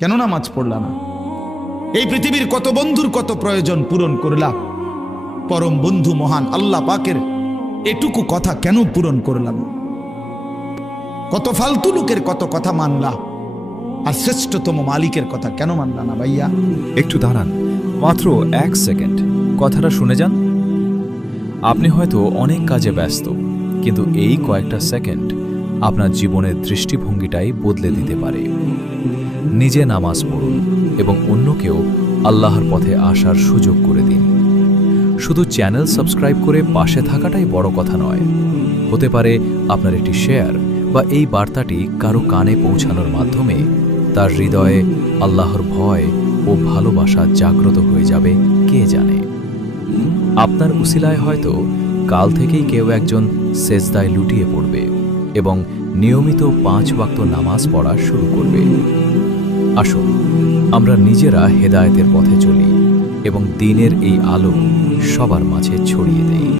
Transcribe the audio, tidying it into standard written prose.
কেন নামাজ পড়লা না? এই পৃথিবীর কত বন্ধুর কত প্রয়োজন পূরণ করলা, পরম বন্ধু মহান আল্লাহ পাকের এটুকু কথা কেন পূরণ করলাম? কত ফালতু লোকের কত কথা মানলা, আর শ্রেষ্ঠতম মালিকের কথা কেন মানলা না ভাইয়া? একটু দাঁড়ান, মাত্র 1 সেকেন্ড, কথাটা শুনে যান। আপনি হয়তো অনেক কাজে ব্যস্ত, কিন্তু এই কয়েকটা সেকেন্ড আপনার জীবনের দৃষ্টিভঙ্গিটাই বদলে দিতে পারে। নিজে নামাজ পড়ুন এবং অন্যকেও আল্লাহর পথে আসার সুযোগ করে দিন। শুধু চ্যানেল সাবস্ক্রাইব করে পাশে থাকাটাই বড় কথা নয়, হতে পারে আপনার একটি শেয়ার বা এই বার্তাটি কারো কানে পৌঁছানোর মাধ্যমে তার হৃদয়ে আল্লাহর ভয় ও ভালোবাসা জাগ্রত হয়ে যাবে, কে জানে। আপনার উসিলায় হয়তো কাল থেকেই কেউ একজন সেজদায় লুটিয়ে পড়বে এবং নিয়মিত 5 ওয়াক্ত নামাজ পড়া শুরু করবে। আসুন আমরা নিজেরা হেদায়েতের পথে চলি এবং দ্বীনের এই আলো সবার মাঝে ছড়িয়ে দেই।